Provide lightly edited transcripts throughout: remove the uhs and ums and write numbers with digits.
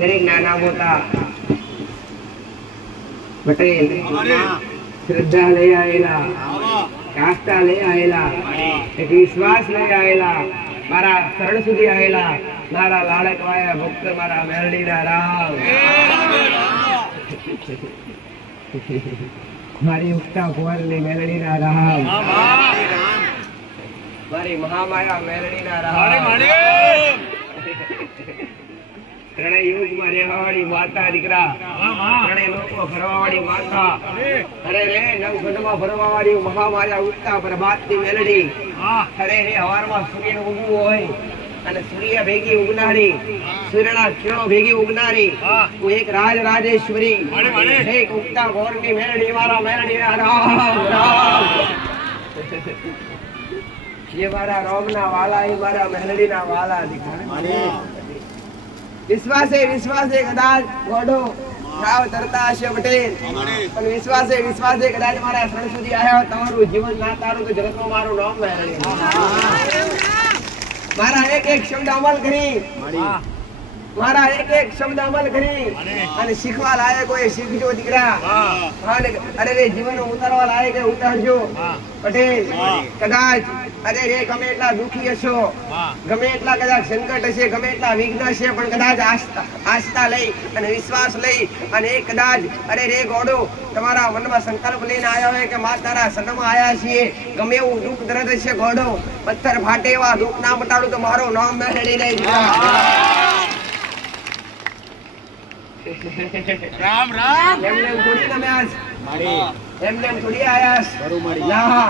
દરેક નાના મોટા પટેલ શ્રદ્ધા લઈ આવેલા, આસ્થા લઈ આવેલા, એક વિશ્વાસ લઈ આવેલા, મારા શરણ સુધી આવેલા મારા લાડક વાયા ભક્ત મારા મેરડીના રામ, મારી ઉગતા કુંવરની મેરડીના રામ, મારી મહામાયા મેરડીના રામ, ત્રણેય યુગમાં રહેવાવાળી માતા દીકરા, ત્રણેય લોકો ફરવાવાળી માતા, અરે રે નવખંડમાં ફરવાવાળી મહામાયા ઉગતા પ્રભાતની મેલડી, અરે રે હવારમાં સૂર્ય ઉગવું હોય અને સૂર્ય ભેગી ઉગનારી, સૂર્યના કિરણો ભેગી ઉગનારી હું એક રાજેશ્વરી, એક ઉગતા ગોરની મેલડી મારા મેલડીના રામ રામ, જે મારા રોમના વાલા એ મારા મેલડીના વાલા દીકરા. વિશ્વાસે કદાચ ગોડો રાવ તરતા હશે પટેલ, પણ વિશ્વાસે કદાચ મારા શરણ સુધી આવ્યા તમારું જીવન ના તારું તો જગતમાં મારું નામ મેળવી, મારા એક શબ્દ અમલ કરી, મારા એક શબ્દ અમલ કરી અને શીખવા લાયક હોય શીખજો દીકરા, અરે રે જીવન ઉતારવા લાયક ઉતારજો પટેલ. કદાચ અરે રે ગમે એટલા દુખી હશો, ગમે એટલા કદાચ સંકટ હશે, ગમે એટલા વિઘ્ન હશે, પણ કદાચ આસ્થા લઈ અને વિશ્વાસ લઈ અને એ કદાચ અરે રે ગોડો તમારા મનમાં સંકલ્પ લઈને આવ્યા હોય કે મા તારા સન્નમાં આવ્યા છીએ, ગમે એવું દુઃખ દર્દ હશે ગોડો પથ્થર ફાટે એવા દુઃખ ના મટાડું તો મારું નામ મેળવી નહીં. રામ રામ એમને થોડી તમે આજ એમને થોડી આયાસ ના,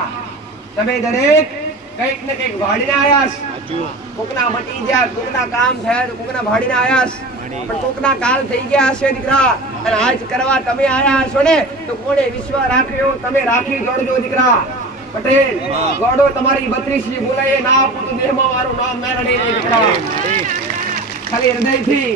તમે દરેક કઈક ને કઈક ભાડીને આયાસ, કોકના મટી ગયા, કોકના કામ થયા તો કોકના ભાડીને આયાસ, પણ કોકના કાલ થઈ ગયા હશે દીકરા અને આજ કરવા તમે આયા હશો ને તો કોણે વિશ્વાસ રાખ્યો, તમે રાખી જોડજો દીકરા. પટેલ ગોડો તમારી 32 ની બોલાય ના આપું તો દેહમાં મારું નામ મેળવી નહીં દીકરા. ખાલી હૃદયથી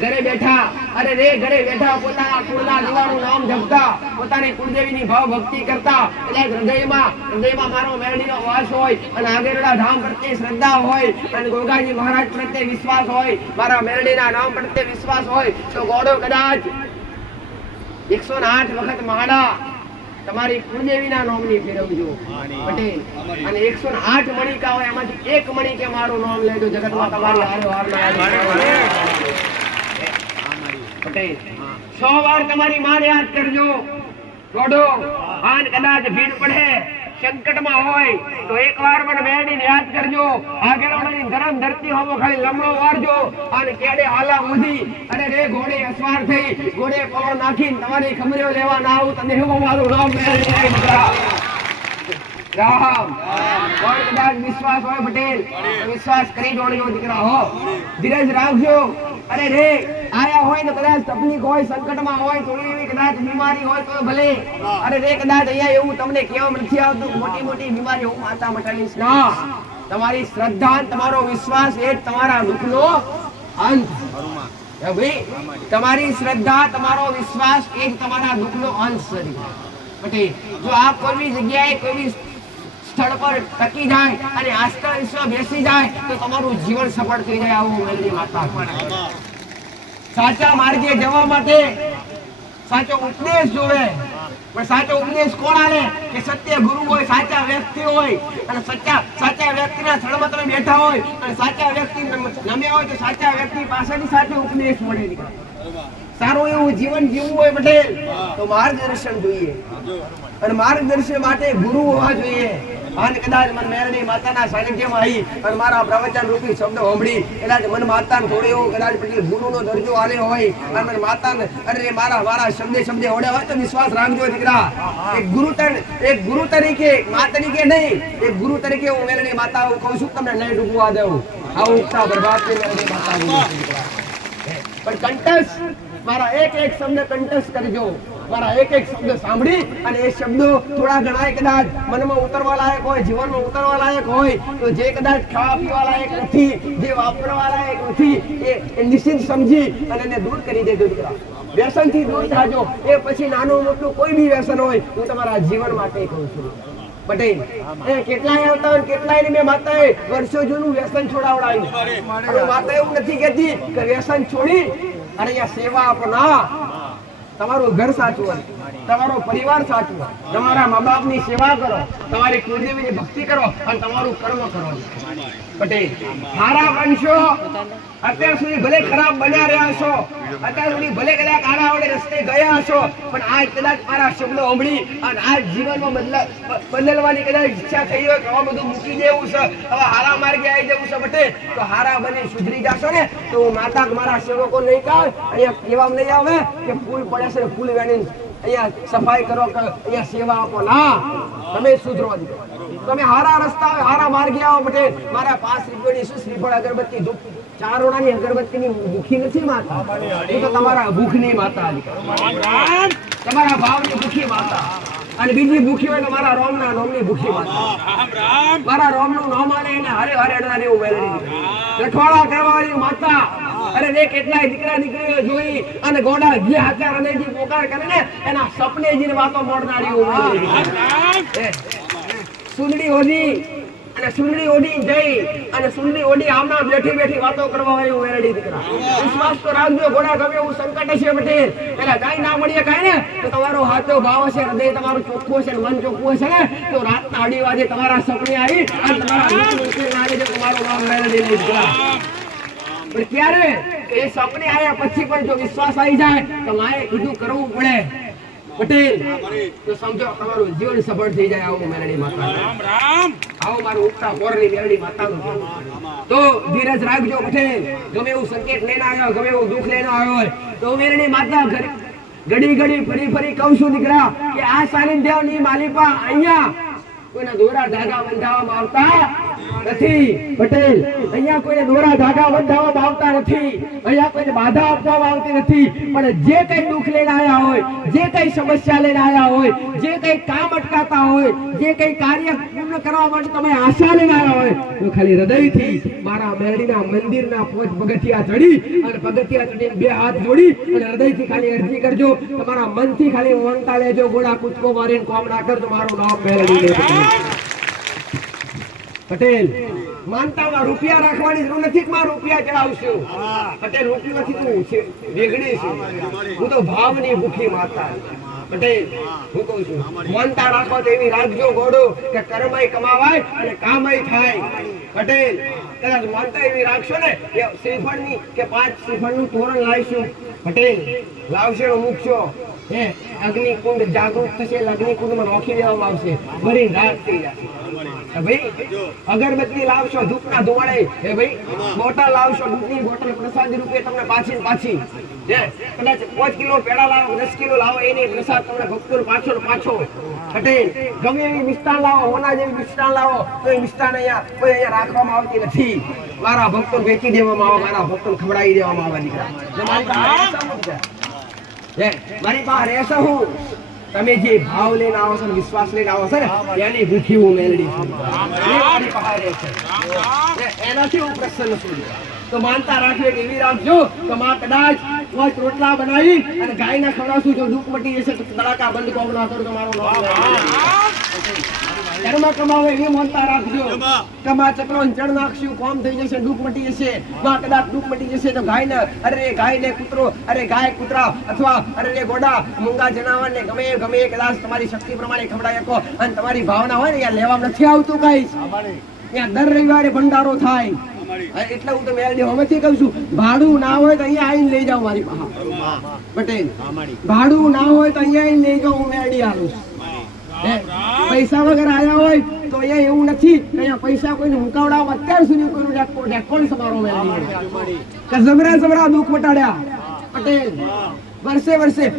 ઘરે બેઠા અરે રે ઘરે બેઠા પોતાના કુળના દીવાનું નામ જપતા, પોતાની કુળદેવીની ભાવ ભક્તિ કરતા, એટલે હૃદયમાં મારો મેરડીનો વાસ હોય અને આગેરડા ધામ પ્રત્યે શ્રદ્ધા હોય અને ગોગાજી મહારાજ પ્રત્યે વિશ્વાસ હોય, મારા મેરડીના નામ પ્રત્યે વિશ્વાસ હોય તો ગોડો કદાચ 108 વખત માળા તમારી કુળદેવીના નામની ફેરવજો પટેલ, અને 108 મણિકા હોય એમાંથી એક મણિકે મારું નામ લેજો જગતમાં તમારી હારો હાર પટેલ. 100 વાર તમારી માને યાદ કરજો ગોડો, આન કદાચ ભીડ પડે સંકટમાં હોય તો એક વાર મને મેળવીને યાદ કરજો, આગેવાળાની ગરમ ધરતી હોવો ખાલી લમણો વારજો અને કેડે હાલા ઊંધી અને રે ઘોડે અસવાર થઈ ઘોડે પવન નાખીને તમારી ખમરીઓ લેવા ના આવું તો દેહમાં મારું નામ મેળવી રામ. કોઈ કદાચ વિશ્વાસ હોય પટેલ વિશ્વાસ કરી દોડજો દીકરા હો, ધીરજ રાખજો. અરે રે આયા હોય તો કદાચ તકલીફ હોય, સંકટમાં હોય, થોડી એવી કદાચ બીમારી હોય તો ભલે, અરે રે કદાચ અહીંયા એવું તમને કેવા નથી આવતું મોટી મોટી બીમારી હું માતા મટાડીશ ના, તમારી શ્રદ્ધા તમારો વિશ્વાસ એ જ તમારા દુઃખનો અંત. ભાઈ તમારી શ્રદ્ધા તમારો વિશ્વાસ એ જ તમારા દુઃખનો અંત છે પટેલ. જો આ કોઈ જગ્યાએ કોઈ સ્થળ પર ટકી જાય અને આસ્થા વિશ્વાસ બેસી જાય તો તમારું જીવન સફળ થઈ જાય. આવું મેલડી માતા સાચા માર્ગે જવા માટે સાચો ઉપદેશ જોવે, પણ સાચો ઉપદેશ કોણ આલે કે સત્ય ગુરુ હોય, સાચા વ્યક્તિ હોય અને સાચા વ્યક્તિના સ્થળમાં તમે બેઠા હોય અને સાચા વ્યક્તિ નમ્યા હોય તો સાચા વ્યક્તિ પાસેથી સાચો ઉપદેશ મળે. સારું એવું જીવન જીવવું હોય પટેલ તો માર્ગદર્શન જોઈએ અને માર્ગદર્શન માટે ગુરુ હોવા જોઈએ. અને કદાચ મન મેરડી માતાના સાનિધ્યમાં આવી અને મારા પ્રવચન રૂપી શબ્દ સાંભળી કદાચ મન માતાને થોડો એવો કદાચ પટેલ ગુરુનો દરજ્જો આલ્યો હોય અને માતાને અરે મારા શબ્દે ઓડ્યા હોય તો વિશ્વાસ રાખજો દીકરા. એક ગુરુ તરીકે મા તરીકે નહીં, એક ગુરુ તરીકે હું મેરડી માતા કહું છું તમને નહીં ડૂબવા દઉં. આવું ઉગતા પ્રભાતની મેરડી માતા પણ કંઠસ્થ મારા એક શબ્દ કંઠસ્થ કરજો મારા એક એક શબ્દ સાંભળી અને એ શબ્દો થોડા ઘણા કદાચ મનમાં ઉતરવા લાયક હોય, જીવનમાં ઉતરવા લાયક હોય, તો જે કદાચ ખાવા પીવા લાયક નથી, જે વાપરવા લાયક નથી, એ નિશ્ચિત સમજી અને એને દૂર કરી દેજો દીકરા. વ્યસન થી દૂર થાજો. એ પછી નાનું મોટું કોઈ બી વ્યસન હોય, હું તમારા જીવન માટે કહું છું પટેલ. એ કેટલાય આવતા હોય, કેટલાય મેં માતાએ વર્ષો જૂનું વ્યસન છોડાવડાવ્યું. માતા એવું નથી કહેતી કે વ્યસન છોડી અને અહીંયા સેવા આપો. ના, તમારું ઘર સાચવું, તમારો પરિવાર સાચવો, તમારા મા બાપ ની સેવા કરો, તમારી કુળદેવીની ભક્તિ કરો અને તમારું કર્મ કરો પટેલ. સારા બનશો. અત્યાર સુધી ભલે ખરાબ બન્યા રહ્યા છો, અત્યાર સુધી ભલે કદાચ આડા આવડે રસ્તે ગયા છો, પણ આજ કદાચ મારા શબ્દો સાંભળી અને આજ જીવનમાં બદલવાની કદાચ ઈચ્છા થઈ હોય કે હવે બધું મૂકી દેવું છે, હવે હારા માર્ગે આવી જવું છે પટેલ, તો હારા બની સુધરી જશો ને તો હું માતા મારા સેવકો નહીં કહું અહીંયા કહેવામાં નહીં આવે કે ફૂલ પડે છે ફૂલ વેણી અહીંયા સફાઈ કરો, અહીંયા સેવા આપો. ના, તમે સુધરો દીધો, તમે હારા રસ્તા હારા માર્ગે આવો પટેલ. મારા 5 રૂપિયાની શું શ્રીફળ અગરબત્તી ધૂપ ચારોડાની અગરબત્તીની ભૂખી નથી માતા, એ તો તમારા ભૂખની માતા, તમારા ભાવની ભૂખી માતા. અને બીજી ભૂખી હોય તો મારા રોમના નોમની ભૂખી માતા. મારા રોમનું નામ આલે એને હારે હારે અડનાર એવું મેળવી રખવાડા કરવાવાળી માતા. અરે રે કેટલાય દીકરા દીકરીઓ જોઈ અને ગોડા જે હાથે હૃદયથી પોકાર કરે ને એના સપને જીને વાતો મોડનારી એવું સુંદડી ઓઢી અને સુંદડી ઓઢી જઈ અને સુંદડી ઓઢી આમના બેઠી બેઠી વાતો કરવા વાળી વેરડી દીકરા. વિશ્વાસ તો રાખજો, ઘોડા ગમે એવું સંકટ હશે પટેલ, એટલે કઈ ના મળીએ કઈ ને તો તમારો હાથો ભાવ હશે, હૃદય તમારું ચોખ્ખું હશે, મન ચોખ્ખું હશે ને તો રાતના 2:30 વાગે તમારા સપને આવી અને તમારા તમારું નામ વેરડી લઈ દીકરા. પણ ક્યારે એ સપને આવ્યા પછી પણ જો વિશ્વાસ આવી જાય તો મારે કીધું કરવું પડે પટેલ, તો સમજો તમારું જીવન સફળ થઈ જાય. આવું મેરડી માતા, આવો મારું ઉગતા પોરની મેરડી માતાનું. તો ધીરજ રાખજો પટેલ. ગમે એવું સંકેત લઈને આવ્યો, ગમે એવું દુઃખ લઈને આવ્યો હોય તો મેરડી માતા ઘડી ઘડી ફરી ફરી કહું છું દીકરા કે આ સાનિધ્યની માલિપા અહીંયા કોઈના દોરા ધાગા બંધાવવામાં આવતા નથી પટેલ. અહીંયા કોઈને દોરા ધાગા બંધાવવામાં આવતા નથી, અહીંયા કોઈને બાધા આપવામાં આવતી નથી. પણ જે કઈ દુઃખ લઈને આવ્યા હોય, જે કઈ સમસ્યા લઈને આવ્યા હોય, જે કઈ કામ અટકાતા હોય, જે કઈ કાર્ય પૂર્ણ કરવા માટે તમે આશા લઈને આવ્યા હોય તો ખાલી હૃદયથી મારા મેરડીના મંદિરના પગથિયા ચડી અને પગથિયા ચડી 2 હાથ જોડી અને હૃદયથી ખાલી અરજી કરજો, તમારા મનથી ખાલી વણતા લેજો, ગોળા કૂદકો મારીને કોમ ના કરજો, મારું નામ મેરડી લે પટેલ. માનતામાં રૂપિયા રાખવાની જરૂર નથી કે માં રૂપિયા ચડાવશું પટેલ. રૂપિયાથી તું વેગડી છું, હું તો ભાવની ભૂખી માતા પટેલ. હું કહું છું માનતા રાખો તો એવી રાખજો ગોડો કે કર્મય કમાવાય અને કામય થાય પટેલ. કદાચ માનતા એવી રાખશો ને કે શ્રીફળની કે 5 શ્રીફળનું તોરણ લાવીશું પટેલ, લાવશો મૂકશો હે અગ્નિકુંડ જાગૃત થશે, અગ્નિકુંડમાં નોખી દેવામાં આવશે, ભરી રાત થઈ જશે. ભાઈ અગરબત્તી લાવશો ધૂપના ધુમાડે, હે ભાઈ બોટલ લાવશો દૂધની બોટલ પ્રસાદી રૂપે તમને પાછી પાછી, કદાચ 5 કિલો પેડા લાવો, 10 કિલો લાવો, એની પ્રસાદ તમને ભક્તો પાછો પટેલ. ગમે એવી મિષ્ટાન લાવો, હોના જેવી મિષ્ટાન લાવો તો એ મિષ્ટાન અહીંયા રાખવામાં આવતી નથી. મારા ભક્તો વેચી દેવામાં આવે, મારા ભક્તો ખવડાવી દેવામાં આવે દીકરા. મારી પાસે રહેશે હું, તમે જે ભાવ લઈને આવો છો, વિશ્વાસ લઈને આવો છો ને એની ભૂખી હું મેળવી છું, મારી પાસે રહેશે, એનાથી હું પ્રસન્ન છું. તો માનતા રાખજો એવી રાખજો તો માં કદાચ કોઈ રોટલા બનાવી અને ગાયને ખવડાવશું, જો દુઃખ મટી જશે તો તડાકા બંધ કોમ ના કરો, તમારો કર્મ કમાવો એવી માનતા રાખજો. કમા ચક્રો ચડ નાખશું, કોમ થઈ જશે, દુઃખ મટી જશે. માં કદાચ દુઃખ મટી જશે તો ગાયને ગાયને કૂતરો, ગાય કૂતરા અથવા ગોડા મૂંગા જનાવર ને ગમે કદાચ તમારી શક્તિ પ્રમાણે ખવડાવી શકો અને તમારી ભાવના હોય ને ત્યાં લેવામાં નથી આવતું કઈ, ત્યાં દર રવિવારે ભંડારો થાય. એટલે હું તો મેરડી હમેથી કહું છું ભાડું ના હોય તો અહીંયા આવીને લઈ જાઓ મારી પાસે પટેલ. ભાડું ના હોય તો અહીંયા આવીને લઈ જાઓ, હું મેરડી આલું. પૈસા વગર આવ્યા હોય તો અહીંયા એવું નથી અહીંયા પૈસા કોઈને મુકાવડાવવા અત્યાર સુધી કોઈનું રેકોર્ડ સમારો મેળવી કે જબરા દુઃખ મટાડ્યા પટેલ. વર્ષે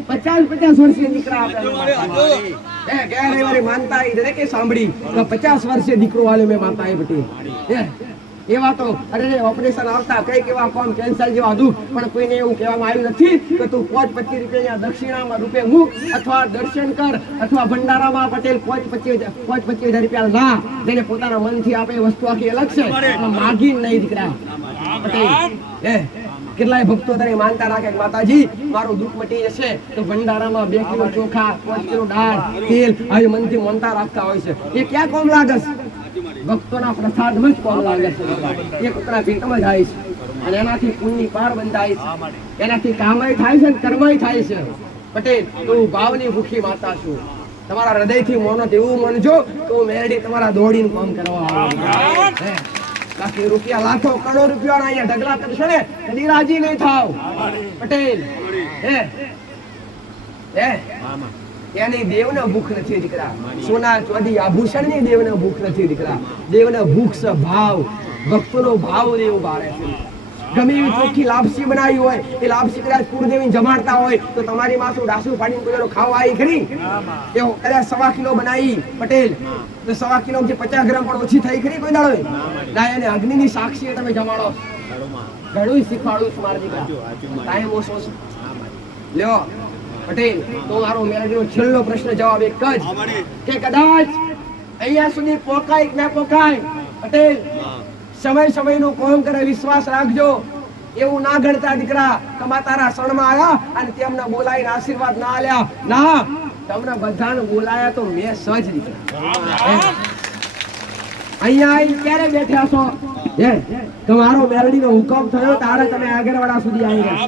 50 વર્ષે દીકરા આપ્યા. માનતા દરેકે સાંભળી 50 વર્ષે દીકરો આલ્યો મેં માતા પટેલ. એવા તો અરે ઓપરેશન આવતા કઈ કેવા કોમ કેન્સર જેવા દુઃખ, પણ કોઈને એવું કહેવામાં આવ્યું નથી કે તું 5-25 રૂપિયા દક્ષિણામાં રૂપે મૂક અથવા દર્શન કર અથવા ભંડારામાં પટેલ 5-25 રૂપિયા ના જેને પોતાના મનથી આપે વસ્તુ આખી અલગ છે, માગી નહીં દીકરા પટેલ. કેટલાય ભક્તો તને માનતા રાખે કે માતાજી મારું દુઃખ મટી જશે તો ભંડારામાં 2 કિલો ચોખા 5 કિલો દાળ તેલ આવી મનથી માનતા રાખતા હોય છે. એ ક્યાં કોમ લાગે છે? ભક્તોના પ્રસાદમાં જ કોમ લાગે છે. એ કુતરા પેટમાં જાય છે અને એનાથી પુણ્ય પાર બંધાય છે, એનાથી કામય થાય છે અને કર્મય થાય છે. પટેલ તું ભાવની ભૂખી માતા છું. તમારા હૃદયથી મોનો એવું માનજો તો મેરડી તમારા દોડીને કામ કરવા આવે. બાકી રૂપિયા લાખો કરોડો રૂપિયા અહીંયા ઢગલા કરશે ને કદી રાજી નહીં થાવ પટેલ. એની દેવને ભૂખ નથી દીકરા, સોના ચાંદી આભૂષણ ની દેવને ભૂખ નથી દીકરા. દેવને ભૂખ છે ભાવ, ભક્તોનો ભાવ દેવ બારે છે. ગમે એવી ચોખ્ખી લાપસી બનાવી હોય એ લાપસી કદાચ કુળદેવી જમાડતા હોય તો તમારી માં શું ડાસુ પાડીને કોઈ ખાવા આવી ખરી? એવું કદાચ 1.25 કિલો બનાવી પટેલ તો 1.25 કિલો જે 50 ગ્રામ પણ ઓછી થઈ ખરી કોઈ દાડો ના? એને અગ્નિની સાક્ષી તમે જમાડો. ઘણું શીખવાડું છું મારા દીકરા, ટાઈમ ઓછો છે. લ્યો પટેલ તો મારો મેરડીનો છેલ્લો પ્રશ્ન જવાબ એક જ કે કદાચ અહીંયા સુધી પોકાય કે ના પોકાય પટેલ સમય નું કોમ કરે વિશ્વાસ રાખજો. એવું ના ગણતા દીકરા કમા તારા શરણમાં આવ્યા અને તેમને બોલાવીને આશીર્વાદ ના આલ્યા ના, તમને બધાને બોલાયા તો મેં સજ દીકરા. અહીંયા ક્યારે બેઠા છો? તમારો મેરડીનો હુકમ થયો તારે તમે આગળવાળા સુધી આવી ગયા.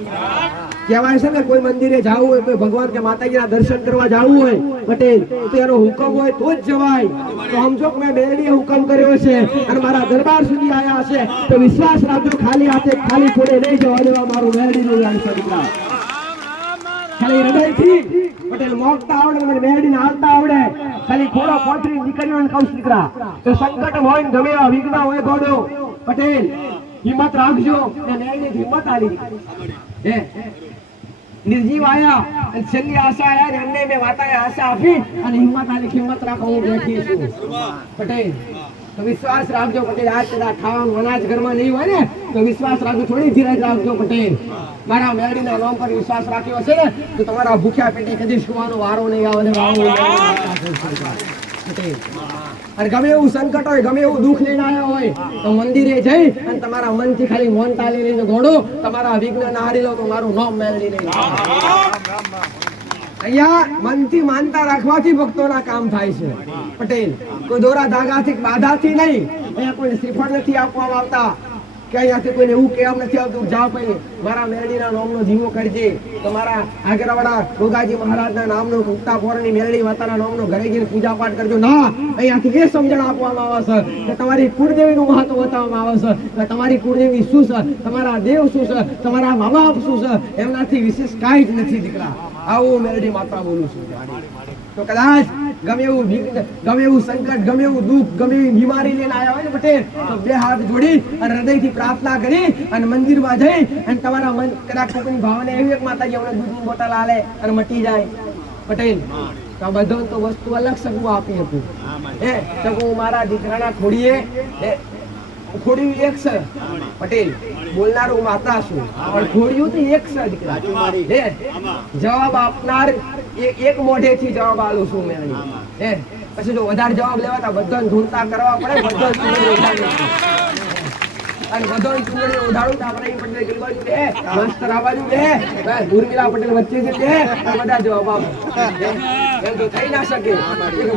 કહેવાય છે ને કોઈ મંદિરે જવું હોય, કોઈ ભગવાન કે માતાજીના દર્શન કરવા જવું હોય પટેલ તો એનો હુકમ હોય તો જ જવાય. તો સમજો કે મેં મેરડીએ હુકમ કર્યો છે અને મારા દરબાર સુધી આવ્યા છે તો વિશ્વાસ રાખજો ખાલી હાથે ખાલી ખોડે નહીં જવા દેવા. મારું મેરડીનું યાદ છે દીકરા, ખાલી હૃદયથી પટેલ મોકતા આવડે મને મેરડીને હાલતા આવડે ખાલી ખોડો પોતરી દીકરીઓને કહું દીકરા તો સંકટ હોય ને ગમે એવા વિઘ્ન હોય ગોડો પટેલ હિંમત રાખજો. મેરડી હિંમત આલી નિર્જીવ આયા અને છેલ્લી આશા આયા ને એમને મેં માતાએ આશા આપી અને હિંમત આલી હિંમત રાખો હું બેઠી છું પટેલ. તો વિશ્વાસ રાખજો પટેલ, આજ કદાચ ખાવાનું અનાજ ઘરમાં નહીં હોય ને તો વિશ્વાસ રાખજો, થોડી ધીરજ રાખજો પટેલ. મારા મેરડીના નામ પર વિશ્વાસ રાખ્યો છે ને તો તમારા ભૂખ્યા પેટે કદી સુવાનો વારો નહીં આવે પટેલ. અને ગમે એવું સંકટ હોય ગમે એવું દુઃખ લઈને આવ્યા હોય તો મંદિરે જઈ અને તમારા મનથી ખાલી મન તાલી લઈને ઘોડો તમારા વિઘ્ન ના હારી લો તો મારું નામ મેરડી નહીં. અહીંયા મનથી માનતા રાખવાથી ભક્તોના કામ થાય છે પટેલ. કોઈ દોરા ધાગાથી બાધાથી નહીં. અહીંયા કોઈ શ્રીફળ નથી આપવામાં આવતા કે અહીંયાથી કોઈને એવું કહેવા નથી આવતું જાઓ ભાઈ મારા મેરડીના નામનો દીવો કરજે, તમારા આગળવાળા રોગાજી મહારાજના નામનો ઉગતા પોરની મેરડી માતાના નામનો ઘરે જઈને પૂજા પાઠ કરજો. ના, અહીંયાથી એ સમજણ આપવામાં આવે છે કે તમારી કુળદેવીનું મહત્વ બતાવવામાં આવે છે કે તમારી કુળદેવી શું છે, તમારા દેવ શું છે, તમારા મા બાપ શું છે, એમનાથી વિશેષ કાંઈ જ નથી દીકરા. આવું મેરડી માતા બોલું છું. તો કદાચ ગમે એવું ગમે એવું સંકટ ગમે એવું દુઃખ ગમે એવી બીમારી લઈને આવ્યા હોય ને પટેલ તો 2 હાથ જોડી અને હૃદયથી પ્રાર્થના કરી અને મંદિરમાં જઈ અને તમારા મન કદાચ કોઈની ભાવના એવી એક માતાજી અમને દૂધની બોટલ આલે અને મટી જાય પટેલ તો આ બધો તો વસ્તુ અલગ સગું આપી હતું. સગું મારા દીકરાના ખોડીએ ખોડ્યું એક છે પટેલ, બોલનારું માતા છું પણ ખોડ્યું તો એક છે દીકરા. જવાબ આપનાર એક મોઢેથી જવાબ આલું છું મેં. પછી જો વધારે જવાબ લેવાતા બધાને ઢૂંઢતા કરવા પડે, બધા અને બધો ચૂંટણી ઉધાડું આપણે પટેલ કે બાજુ બે માસ્ટર આ બાજુ બે ઉર્મિલા પટેલ વચ્ચે છે બે બધા જવાબ આપે એમ તો થઈ ના શકે.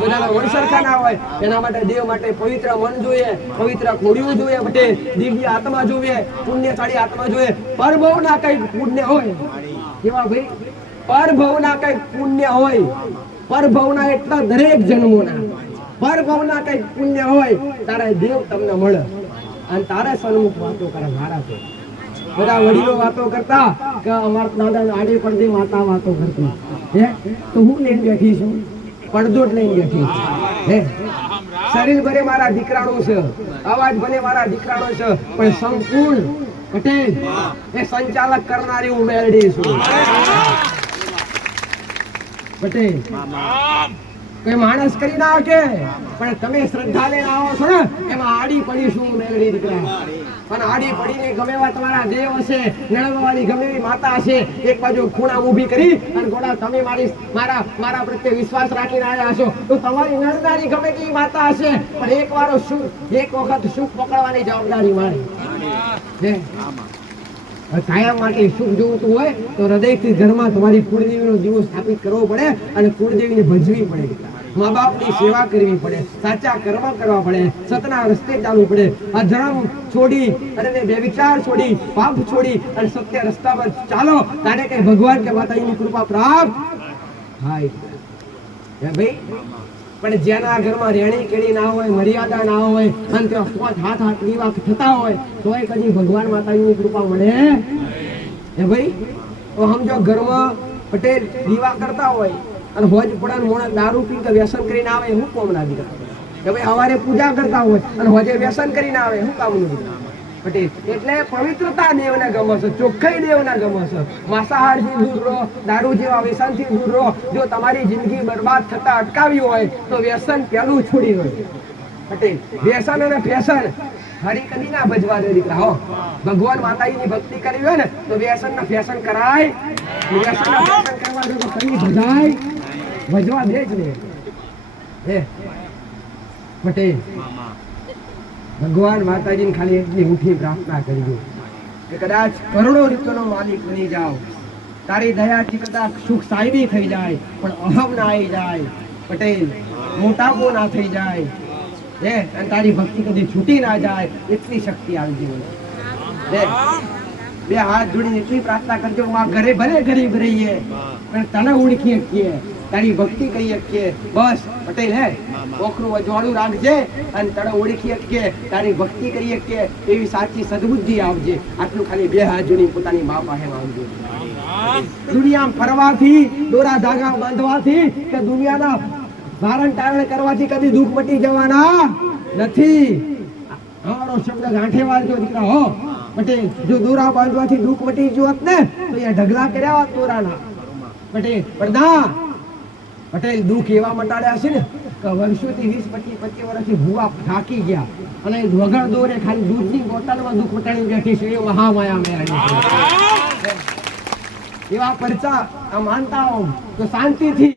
બધાના વણસરખા ના હોય એના માટે દેવ માટે પવિત્ર મન જોઈએ, પવિત્ર ખોડિયું જોઈએ પટેલ, દિવ્ય આત્મા જોઈએ, પુણ્યશાળી આત્મા જોઈએ. પરભવના કઈ પુણ્ય હોય કેવા ભાઈ, પરભવના કઈ પુણ્ય હોય, પરભવના એટલા દરેક જન્મોના પરભવના કઈ પુણ્ય હોય તારે દેવ તમને મળે અને તારે સન્મુખ વાતો કરે. મારા તો બધા વડીલો વાતો કરતા કે અમારા દાદા આડી પડતી માતા વાતો કરતી તો હું લઈને બેઠી છું, પડદો જ લઈને બેઠી છું. શરીર ભલે મારા દીકરાનો છે, અવાજ ભલે મારા દીકરાનો છે, પણ સંપૂર્ણ પટેલ એ સંચાલક કરનારી હું મેરડી છું પટેલ. કોઈ માણસ કરી ના શકે, પણ તમે શ્રદ્ધા લઈને આવો છો ને એમાં આડી પડીશું મેલડી દીકરા. અને આડી પડીને ગમે એવા તમારા દેવ હશે, નળવાળી ગમે એવી માતા હશે, એક બાજુ ખૂણા ઊભી કરી અને ગોડા તમે મારા પ્રત્યે વિશ્વાસ રાખીને આવ્યા છો તો તમારી નળનારી ગમે તેવી માતા હશે, પણ એક વખત સુખ પકડવાની જવાબદારી મારી. કાયમ માટે સુખ જોતું હોય તો હૃદયથી ઘરમાં તમારી કુળદેવીનો દીવો સ્થાપિત કરવો પડે અને કુળદેવીને ભજવી પડે, મા બાપની સેવા કરવી પડે, સાચા કર્મ કરવા પડે, સતના રસ્તે ચાલવું પડે. આ ધર્મ છોડી અને બે વિચાર છોડી પાપ છોડી અને સત્ય રસ્તા પર ચાલો, તારે કઈ ભગવાન કે માતાજીની કૃપા પ્રાપ્ત થાય. ભાઈ પણ જેના ઘરમાં રેણી કેળી ના હોય, મર્યાદા ના હોય અને ત્યાં 5 હાથ દીવા થતા હોય તોય કદી ભગવાન માતાજીની કૃપા મળે હે ભાઈ? તો સમજો ઘરમાં પટેલ દીવા કરતા હોય અને હોજ પડાન મોણા દારૂ પીને વ્યસન કરીને આવે, હું કોમ ના દીકરા? કે ભાઈ સવારે પૂજા કરતા હોય અને હોજે વ્યસન કરીને આવે, હું કામનું દીકરા? પટેલ એટલે પવિત્રતા દેવના ગમે છે, ચોખ્ખાઈ દેવના ગમે છે. માંસાહારથી દૂર રહો, દારૂ જેવા વ્યસનથી દૂર રહો. જો તમારી જિંદગી બરબાદ થતા અટકાવી હોય તો વ્યસન પહેલું છોડી દો પટેલ. વ્યસન અને ફેશન હરી કદી ના ભજવા દે દીકરા. હો ભગવાન માતાજીની ભક્તિ કરવી હોય ને તો વ્યસન ના ફેશન કરાય, વ્યસન ના ફેશન કરવા દો તો કદી ભજાય ભજવા દે જ ને. હે પટેલ ભગવાન માતાજીને ખાલી એટલી ઊંઠી પ્રાર્થના કરજો કે કદાચ કરોડો રૂપિયાનો માલિક બની જાઓ, તારી દયાથી કદાચ સુખ સાહેબી થઈ જાય પણ અહમ ના આવી જાય પટેલ, મોટાપો ના થઈ જાય હે, અને તારી ભક્તિ કદી છૂટી ના જાય એટલી શક્તિ આવજો. બે હાથ જોડીને એટલી પ્રાર્થના કરજો, માં ઘરે ભલે ગરીબ રહીએ પણ તને ઓળખી શકીએ, તારી ભક્તિ કરી શકીએ. બસ પટેલ હે ઓખરું અજવાળું રાખજે અને તને ઓળખી શકીએ, તારી ભક્તિ કરી શકીએ એવી સાચી સદબુદ્ધિ આવજે. આટલું ખાલી બે હાથ જોડી પોતાની મા પાસે માંગજો. દુનિયામાં ફરવાથી, દોરા ધાગા બાંધવાથી કે દુનિયાના ધારણ ટારણ કરવાથી કદી દુઃખ મટી જવાના નથી. અમારો શબ્દ ગાંઠે વાળજો દીકરા. હો પટેલ જો દોરા બાંધવાથી દુઃખ મટી જોત ને તો અહીંયા ઢગલા કર્યા હોત દોરાના પટેલ. પણ ના પટેલ દુઃખ એવા મટાડ્યા છે ને કે વર્ષોથી 20-25 વર્ષથી ભૂવા થાકી ગયા અને વગર દોરે ખાલી દૂધની બોટલમાં દુઃખ મટાડી બેઠી છે. એ મહામાયા મેળવી એવા પરચા માનતા હો તો શાંતિથી